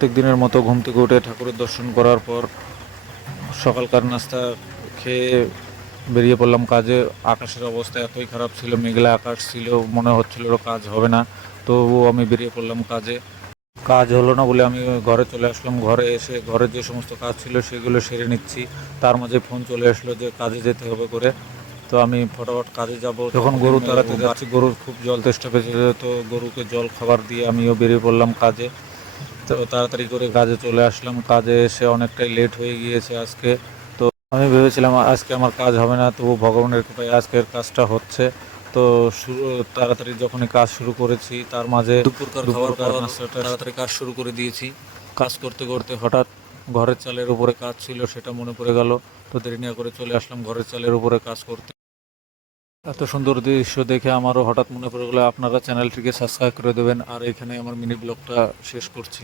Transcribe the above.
প্রত্যেক দিনের মতো ঘুম থেকে উঠে ঠাকুরের দর্শন করার পর সকালকার নাস্তা খেয়ে বেরিয়ে পড়লাম কাজে। আকাশের অবস্থা এতই খারাপ ছিল, মেঘলা আকাশ ছিল, মনে হচ্ছিল কাজ হবে না। তবুও আমি বেরিয়ে পড়লাম কাজে। কাজ হলো না বলে আমি ঘরে চলে আসলাম। ঘরে এসে ঘরে যে সমস্ত কাজ ছিল সেগুলো সেরে নিচ্ছি। তার মাঝে ফোন চলে আসলো যে কাজে যেতে হবে করে। তো আমি ফটাফট কাজে যাব। যখন গরু তাড়াতে যাচ্ছি, গরুর খুব জল তেষ্টা পেয়েছে, তো গরুকে জল খাবার দিয়ে আমিও বেরিয়ে পড়লাম কাজে। তো তাড়াতাড়ি করে কাজে চলে আসলাম। কাজে এসে অনেকটাই লেট হয়ে গিয়েছে আজকে। তো আমি ভেবেছিলাম আজকে আমার কাজ হবে না, তবু ভগবানের কৃপায় আজকের কাজটা হচ্ছে। তো শুরু তাড়াতাড়ি যখনই কাজ শুরু করেছি, তার মাঝে দুপুরকার নাস্তাটা তাড়াতাড়ি কাজ শুরু করে দিয়েছি। কাজ করতে করতে হঠাৎ ঘরের চালের উপরে কাজ ছিল, সেটা মনে পড়ে গেল। তো দেরি না করে চলে আসলাম ঘরের চালের উপরে কাজ করতে। এত সুন্দর দৃশ্য দেখে আমারও হঠাৎ মনে পড়ে গেলো আপনারা চ্যানেলটিকে সাবস্ক্রাইব করে দেবেন। আর এখানে আমার মিনি ব্লগটা শেষ করছি।